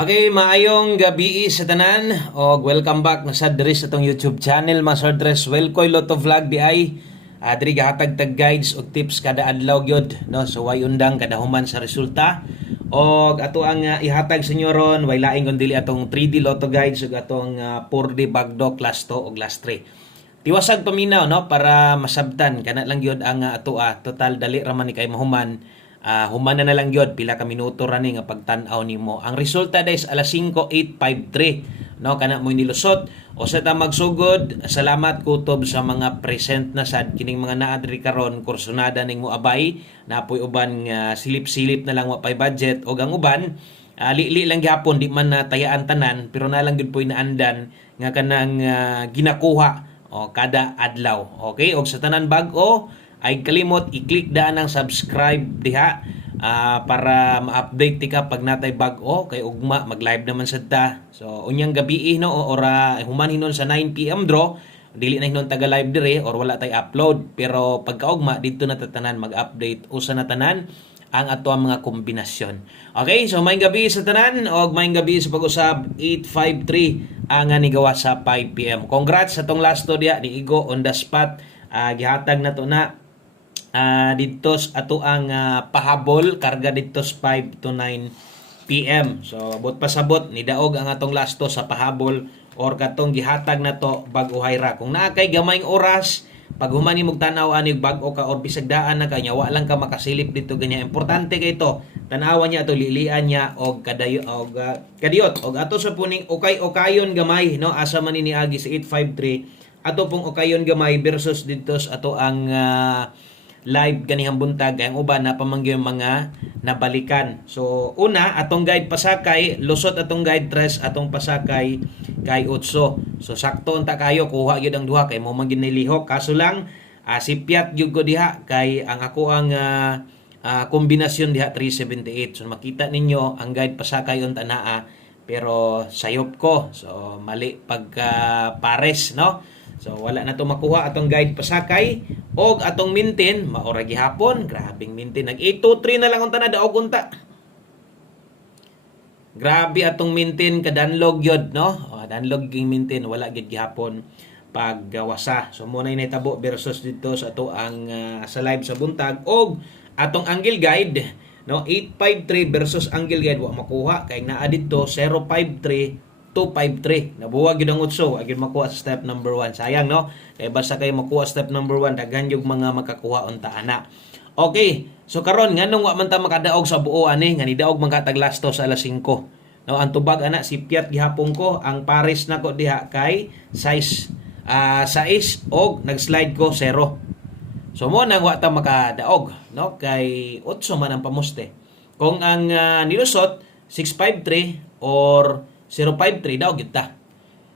Okay, maayong gabi sa tanan o welcome back na sa diri sa tong YouTube channel mga Sordres. Welcome Lotto Vlog di ay diri gahatag tag guides o tips kada adlaw gyud no. So way undang kada human sa resulta og ato ang ihatag sa inyo ron way laing kun dili atong 3D Lotto guides ug atong 4D Bagdo class 2 ug class 3. Tiwasag paminaw no para masabtan kana lang gyud ang ato total dali ra man ni kay mahuman. Humana na lang yun, pila ka minuto ra ni nga pagtan-aw nimo. Ang resulta is alas 5:853 no kana mo nilusot o sa ta magsugod. Salamat kutob sa mga present na sad kining mga naa diri karon kursonada ning mo abay napoy uban nga silip-silip na lang wa pay budget o ang uban li lang gyapon di man natayaan tanan pero na lang gyud poy naandan nga kanang ginakuha o kada adlaw. Okay, og sa tanan bag-o ay kalimot i-click daan ang subscribe diha para ma-update ti ka pag natay bag-o kay ugma mag-live naman sad ta. So unyang gabi no ora human hinon sa 9 PM draw dili na hinon taga live dire or wala tay upload pero pagkaugma didto na tatanan mag-update usa na tanan ang ato ang mga kombinasyon. Okay, so may gabi sa tanan og may gabi sa pag-usab 853 ang nigawa sa 5 PM. Congrats sa tong last to diha ni Igo on the spot. Gihatag na to na dito ato ang pahabol karga dito 5 to 9 PM. So bot pasabot ni daog ang atong lasto sa pahabol or katong gihatag na to bag-o hayra. Kung naa kay gamayng oras pag humani mog tan-aw ani bag-o ka or bisag daan na kanya wa lang ka makasilip dito ganya. Importante kay to tan-awan niya to lilian niya og kadayo og kadiyot og ato sa puning okay-okayon gamay no asa man ni agi sa 853 ato pong okayon gamay versus dito ato ang live ganihang buntag ang uban na pamanggi mga nabalikan. So una atong guide pasakay lusot atong guide 3 atong pasakay kay 8. So sakto unta kayo kuha gyud ang duha kay mo man ginilihok kaso lang sipiat gyud ko diha kay ang ako ang kombinasyon diha 378. So makita ninyo ang guide pasakay unta naa pero sayop ko. So mali pagka pares no. So wala na to makuha atong guide pasakay og atong mintin maura gihapon grabing mintin nag 823 na lang unta na daog unta. Grabe atong mintin kadanlog yod no. Danlog ging mintin wala gid gihapon paggawasa. So mo na initabo versus dito sa ato ang sa live sa buntag og atong angle guide no 853 versus angle guide wa makuha kay naa dito 053 253 nabuwag gyud ang utso agid makuha sa step number 1 sayang no kay basta kay makuha step number 1 daghan yung mga makakuha unta ana. Okay, so karon nganong wa man ta makadaog sa buo ani nga nidaog man katag lasto sa alas 5 no ang tubag ana si Piat gihapon ko ang pares nako diha kay size 6 og nag-slide ko 0. So mo nang wa ta makadaog no kay 8 man ang pamuste kung ang nilusot 653 or 053 daw gyud ta.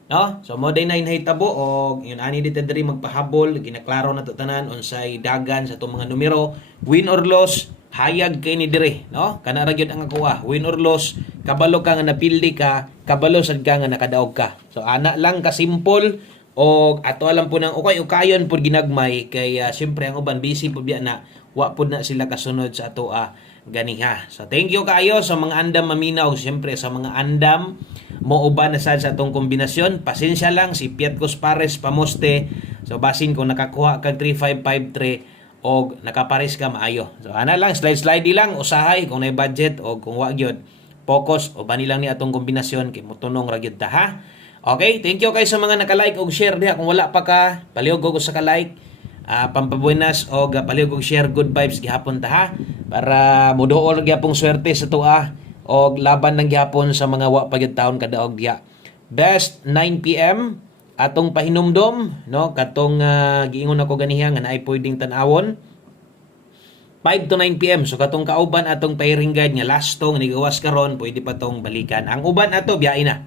No? So mo day na hinahitabo og yun ani dito diri magpahabol ginaklaro na to tanan unsay dagan sa itong mga numero win or loss hayag kay ni diri no kana ra gyud ang akuha win or loss kabalo ka nga napildi ka kabalo sad ka nga nakadaog ka. So ana lang ka simple og ato alam po nang ukay-ukayon pud ginagmay kay syempre ang uban busy pud biya na wa pud na sila kasunod sa ato ganiha. So thank you kayo sa mga andam maminaw syempre sa mga andam mo uban na sad sa atong kombinasyon. Pasensya lang si Piat Cospares pamoste. So basin kung nakakuha kag 3553 og nakapares ka maayo. So ana lang slide lang usahay kung nay budget o kung wa gyud focus o bani lang ni atong kombinasyon kay motunong ra gyud ta ha. Okay, thank you kay sa mga naka-like og share diha kung wala pa ka palihog og sa ka-like. Pampabuenas o palihog og share good vibes gihapon ta ha para moduol gyapong swerte sa tuwa og laban ng gyapon sa mga wa pagyud taon kadaog diha. Best 9 PM atong pahinumdom no katong giingon ako ganiha nga naay pwedeng tan-awon 5 to 9 PM. So katong kauban atong pairing guide nga last tong nigawas karon pwede pa tong balikan. Ang uban ato biyain na.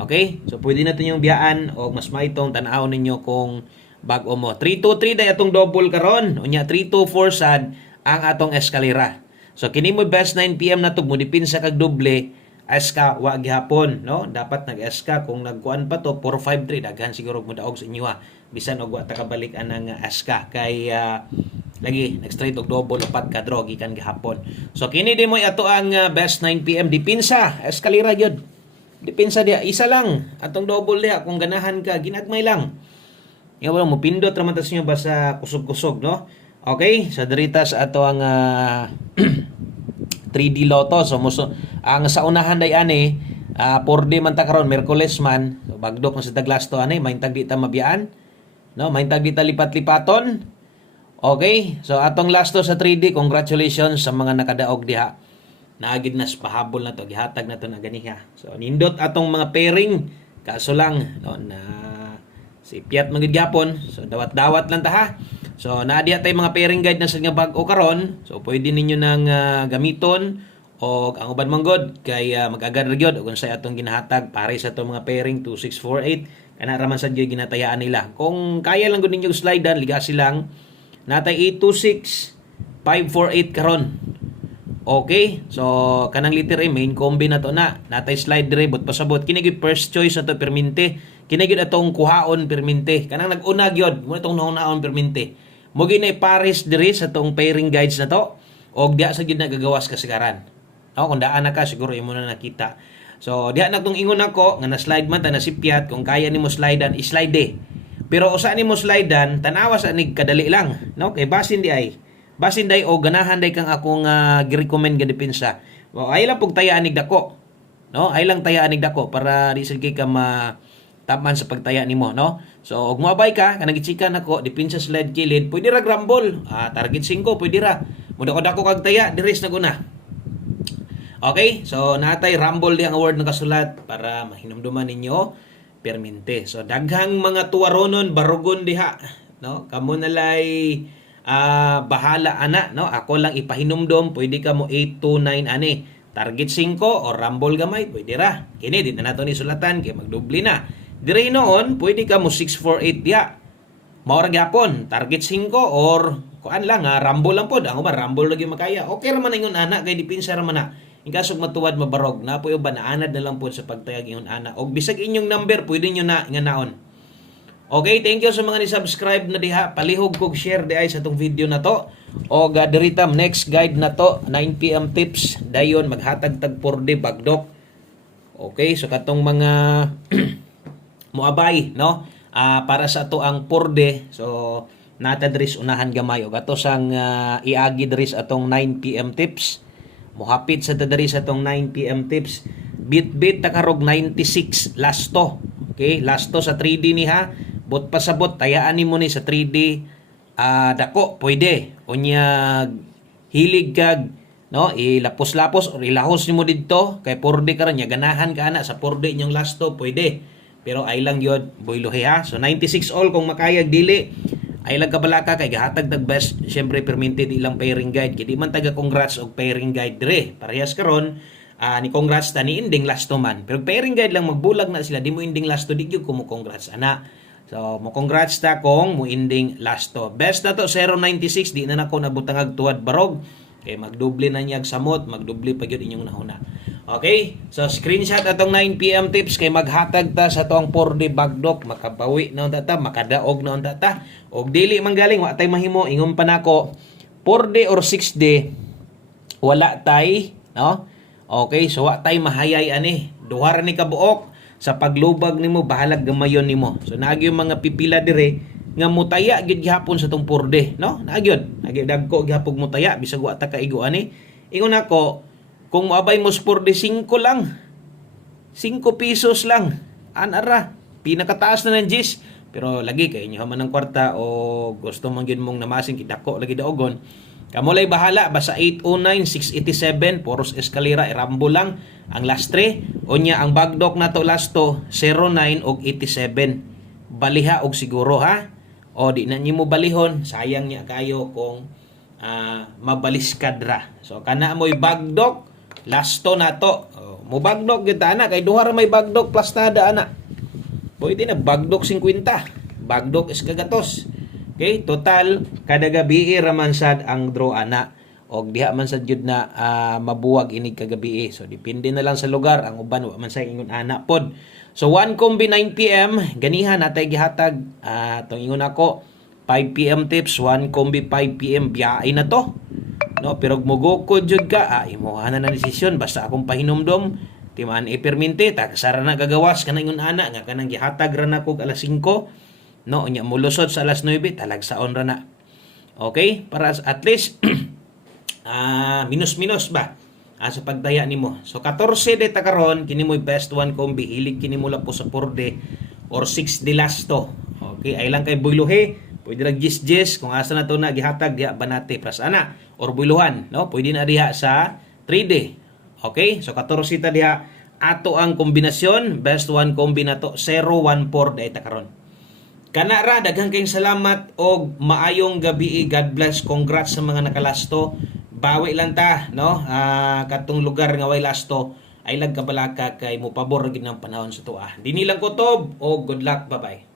Okay? So pwede na yung biyaan o mas maitong tan-aw ninyo kung bag-o mo. 323 day atong double karon. Unya 324 sad ang atong eskalera. So kini mo best 9 PM na to mo dipinsa kag doble eska wa gihapon no dapat nag-eska kung nagkuan pa to 453 daghan siguro mo daog sa inyo bisan og wa ta kabalik anang eska kay lagi nag-straight og double upat ka draw gikan gihapon. So kini di mo ato ang best 9 PM dipinsa eskalera gyud. Dipinsa dia isa lang atong double dia kung ganahan ka ginagmay lang. Nga wala mo pindot ra man tas nyo basta kusog-kusog no. Okay, so dirita sa ato ang 3D Lotto. So ang sa unahan day ani 4D man ta karon Miyerkules man. So, bagdok na sa Douglas to ani mahintag di ta mabiyaan. No, mahintag di ta lipat-lipaton. Okay, so atong last to sa 3D, congratulations sa mga nakadaog diha. Naagid na pahabol na to, gihatag na to na ganiha. So nindot atong mga pairing, kaso lang no na si Piat magid gyapon. So dawat-dawat lang ta ha. So naa diha tay mga pairing guide na sa nga bag-o karon. So pwede ninyo nang gamiton o ang uban man god kay mag-agad ra gyud kung say atong ginahatag pare sa atong mga pairing 2648 kana ra man sad gyud ginatayaan nila. Kung kaya lang gud ninyo slidean, ligasi lang natay 826 548 karon. Okay, so kanang letter A main combi na to na. Natay slide dire but pasabot kini gyud first choice ato permente. Kini gyud atong kuhaon permente. Kanang nag-una gyud mo itong nauna-on permente. Mo ginay pares dire sa tong pairing guides na to. Og diha sa gyud nagagawas kasagaran. No, kung daan na ka siguro imo na nakita. So diha na tong ingon ako nga na slide man ta na si Piat kung kaya nimo slidean i-slide de. Pero usa nimo slidean tanawa sa nig kadali lang, no? Kay basin di ay. Basin day o ganahan day kang akong gi-recommend ga depensa. O ay lang pug tayaan nig dako. No? Ay lang tayaan nig dako para di sige ka taman sa pagtaya nimo, no? So og moabay ka kanang gitsikan nako depensa slide kilid, pwede ra grumble. Target 5 pwede ra. Muda ko dako kag taya diris na guna. Okay? So natay rumble di ang award nakasulat para mahinumduman ninyo permente. So daghang mga tuwaronon barugon diha, no? Kamo nalay bahala ana, no? Ako lang ipahinumdom, pwede ka mo 829 ani. Target 5 o rumble gamay, pwede ra. Kini di na nato ni sulatan kay magdubli na. Dire noon, pwede ka mo 648 diha. Mao ra gyapon, target 5 or kuan lang rumble lang pod. Ang ba rumble lagi makaya. Okay ra man ingon ana kay dipinsa ra man na. In kasog matuwad mabarog na po ba naanad na lang po sa pagtayag ingon ana. Og bisag inyong number pwede nyo na nga naon. Okay, thank you sa mga ni-subscribe na diha. Palihog kog share di ay sa tong video na to. O diritam next guide na to 9 PM tips dayon maghatag tag 4D bagdok. Okay, so katong mga muabay no para sa ato ang 4D. So nata dris unahan gamay og ato sang iagi dris atong 9 PM tips. Muhapit sa tadari sa tong 9 PM tips. Bit takarog 96 last to. Okay, last to sa 3D ni ha. Bot pasabot tayaan nimo ni sa 3D dako pwede. Unya hilig kag no ilapos-lapos or ilahos nimo didto kay 4D karon nya ganahan ka ana sa 4D inyong last to pwede. Pero ay lang yun boylohe ha. So 96 all kung makayag dili. Ay lang kabalaka kay gahatag tag best syempre permente di lang pairing guide kay di man taga congrats og pairing guide dire parehas karon ni congrats ta ni ending last to man pero pairing guide lang magbulag na sila di mo ending last to di gyud ko mo congrats ana so mo congrats ta kung mo ending last to best na to 096 di na nako nabutangag tuwad barog kay magdoble na niyag samot magdoble pa gyud inyong nahuna. Okay, so screenshot atong 9 PM tips kay maghatag ta sa tong 4D bagdok makabawi na unta ta makadaog na unta ta og dili man galing wa tay mahimo ingon pa nako 4D or 6D wala tay no. Okay, so wa tay mahayay ani duha ra ni kabuok sa paglubag nimo bahalag gamayon nimo. So naagi yung mga pipila dire nga mutaya gid gihapon sa tong 4D no naagyon agi dagko gihapon mutaya bisag wa ta kaigo ani ingon nako kung moabay mo sport de 5 lang. 5 pesos lang. Anara. Pinakataas na ng G's. Pero lagi kay inyo man ng kwarta o gusto man gyud mong namasin kidako lagi daogon. Kamo lay bahala basta 809 687 poros eskalera irambo lang ang last 3 unya ang bagdok nato last to 09 og 87. Baliha og siguro ha. O di na nimo balihon sayang niya kayo kung mabalis kadra. So kana mo'y bagdok lasto na to. Mo bagdok kita ana kay duha ra may bagdok plus nada ana. Pwede na bagdok 50. Bagdok is kagatos. Okay, total kada gabi raman sad ang draw ana og diha man sad jud na mabuwag inig kagabi. So depende na lang sa lugar ang uban wa man sa ingon ana pod. So 1 kombi 9 PM ganihan natay gihatag tong ingon ako 5 PM tips, 1 kombi 5 PM biyay na to. No, pero mugoko jud ka, imuha na na desisyon basta akong pahinumdom timaan iperminte ta kasara na gagawas kanang ingon ana nga kanang gihatag ra na kog alas 5, no, nya mulusod sa alas 9 talagsaon ra na. Okay? Para at least minus-minus ba sa pagdaya nimo. So 14 de ta karon kini mo best one kombi hilig kini mo po sa 4 de or 6 de last to. Okay, ay lang kay buyluhe, pwede ra gis kung asa na to na gihatag diha banate pras ana or buyluhan, no? Pwede na diha sa 3D. Okay? So 14 ta diha ato ang kombinasyon, best one kombi na to 014 day ta karon. Kana ra daghang kayong salamat og maayong gabi. God bless. Congrats sa mga nakalasto. Bawi lang ta, no? Katong lugar nga way lasto ay lag kabalaka kay mo pabor gid ng panahon sa tuwa. Dini lang kutob og good luck. Bye-bye.